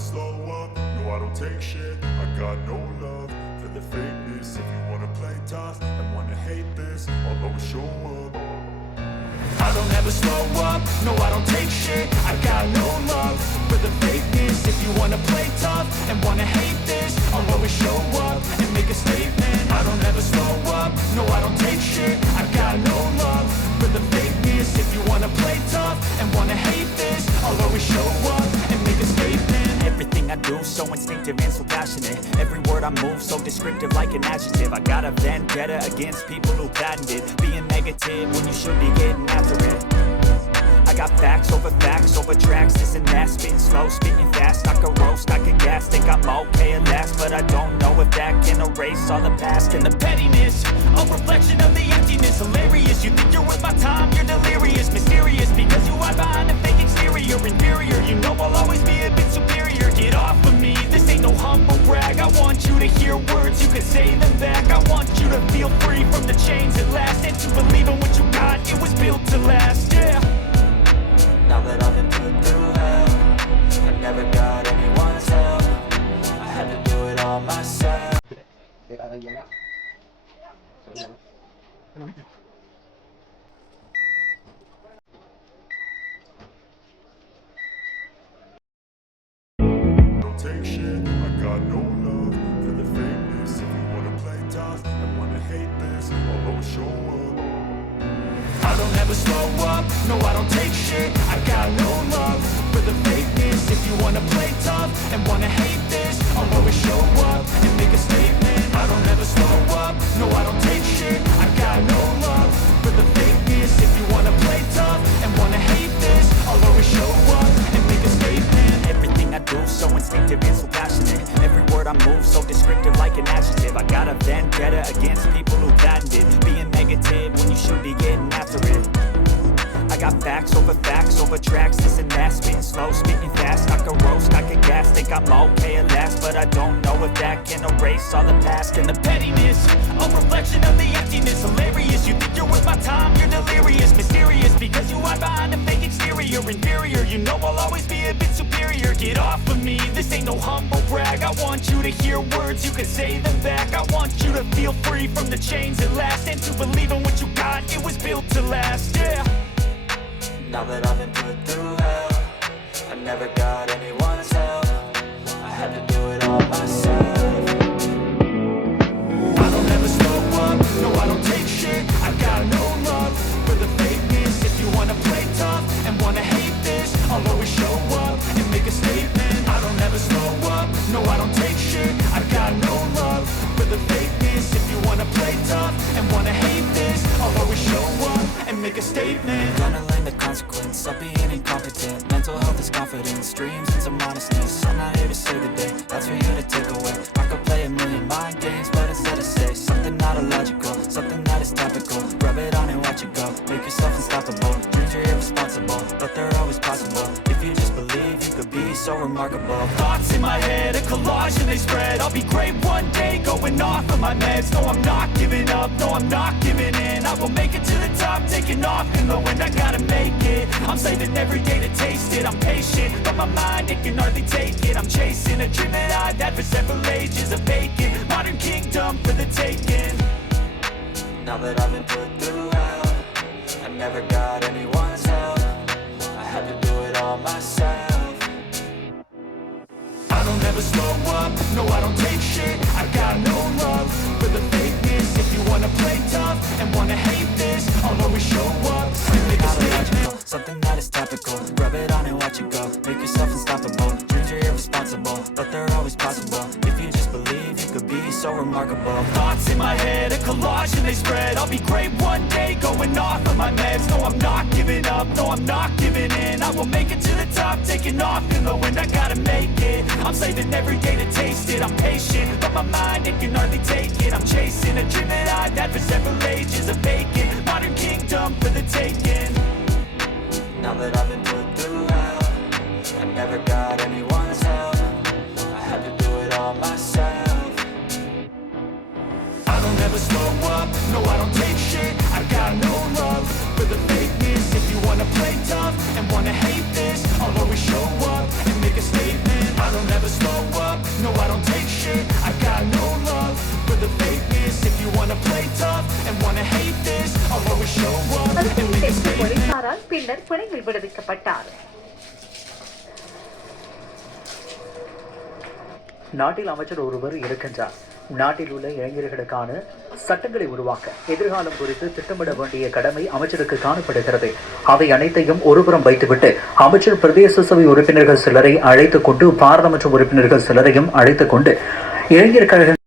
slow up, no I don't take shit. I got no love for the fakeness. If you wanna play tough and wanna hate this, I'll always show up. I don't ever slow up, no I don't take shit. I got no love for the fakeness. If you wanna play tough and wanna hate this, I'll always show up and make a statement. I don't ever slow up, no I don't take shit. I got no love for the fakeness. If you wanna play tough and wanna hate this, I'll always show up and make a statement. Everything I do so instinctive and so passionate. Every word I move so descriptive like an adjective. I got a vendetta against people who patented being negative when you should be getting after it. I got facts over tracks, this and that. Spitting slow, speaking fast, I can roast, I can gas. Think I'm okay at last, but I don't know if that can erase all the past. And the pettiness, a reflection of the emptiness. Hilarious, you think you're worth my time, you're delirious. Mysterious, because you hide behind a fake exterior. Inferior, you know I'll always be a bit superior. Get off of me, this ain't no humble brag. I want you to hear words, you can say them back. I want you to feel free from the chains at last, and to believe in what you got, it was built to last, yeah. Now that I've been put through hell, I never got anyone's help. I had to do it all myself. Don't take shit, I got no love for the fakeness. If you wanna play tough and wanna hate this, I'll always show up. I don't ever slow up, no I don't take shit. I got no love for the fakeness. If you wanna play tough and wanna hate this, I'll always show up and make a statement. I don't ever slow up, no I don't take shit. I got no love for the fakeness. If you wanna play tough and wanna hate this, I'll always show up and make a statement. Everything I do so instinctive and so passionate. Every word I move so descriptive like an adjective. I got a vendetta against people who patented being negative when you should be getting after it. I got facts over tracks, this and that. Spitting slow, speaking fast, I can roast, I can gas. Think I'm okay at last, but I don't know if that can erase all the past. And the pettiness, a reflection of the emptiness. Hilarious, you think you're worth my time, you're delirious. Mysterious, because you hide behind a fake exterior. Inferior, you know I'll always be a bit superior. Get off of me, this ain't no humble brag. I want you to hear words, you can say them back. I want you to feel free from the chains at last, and to believe in what you got, it was built to last, yeah. Now that I've been put through hell, I never got anyone's help. I had to do it all myself. I don't ever slow up, no I don't take shit. I got no love for the fakeness. If you wanna play tough and wanna hate this, I'll always show up and make a statement. I don't ever slow up, no I don't take shit. I got no love for the fakeness. If you wanna play tough and wanna hate this, I'll always show up and make a statement. Gonna learn the consequence of being incompetent. Mental health is confidence, dreams and some honestness. I'm not here to save the day, that's for you to take away. I could play a million mind games, but instead I say something not illogical, something that is topical. Rub it on and watch it go, make yourself unstoppable. Dreams are irresponsible, but they're always possible. If you just believe, you could be so remarkable. Thoughts in my head, a collage and they spread. I'll be great one day, going off of my meds. No, I'm not giving up, no, I'm not giving in. I will make it to the top, taking off in the wind. I gotta make it, I'm saving every day to taste it. I'm patient, but my mind, it can hardly take it. I'm chasing a dream that I've had for several ages. A vacant, modern kingdom for the taking. Now that I've been put through hell, I never got anyone's help. I had to do it all myself. I don't ever slow up, no I don't take shit. I got no love for the fakeness. If you wanna play tough and wanna hate this, I'll always show up and make a statement. Something that is topical, rub it on and watch it go. Make yourself unstoppable, dreams are irresponsible, but they're always possible. If you just believe, you could be so remarkable. Thoughts in my head, a collage and they spread. I'll be great one day, going off of my meds. No, I'm not giving up, no, I'm not giving in. I will make it to the top, taking off in the wind. I gotta make it, I'm saving every day to taste it. I'm patient, but my mind, it can hardly take it. I'm chasing a dream that I've had for several ages. A vacant, modern kingdom for the taking. Now that I've been put through hell, I never got anyone's help. I had to do it all myself. I don't ever slow up, no I don't take shit. I got no love for the fakeness. If you wanna play tough and wanna hate this, I'll always show up and make a statement. I don't ever போலீசாரால் பின்னர் பிணையில் விடுவிக்கப்பட்டார். நாட்டில் அமைச்சர் ஒருவர் இருக்கின்றார். நாட்டில் உள்ள இளைஞர்களுக்கான சட்டங்களை உருவாக்க எதிர்காலம் குறித்து திட்டமிட வேண்டிய கடமை அமைச்சருக்கு காணப்படுகிறது. அவை அனைத்தையும் ஒருபுறம் வைத்துவிட்டு அமைச்சர் பிரதேச சபை உறுப்பினர்கள் சிலரை அழைத்துக் கொண்டு பாராளுமன்ற உறுப்பினர்கள் சிலரையும் அழைத்துக் கொண்டு இளைஞர்கள்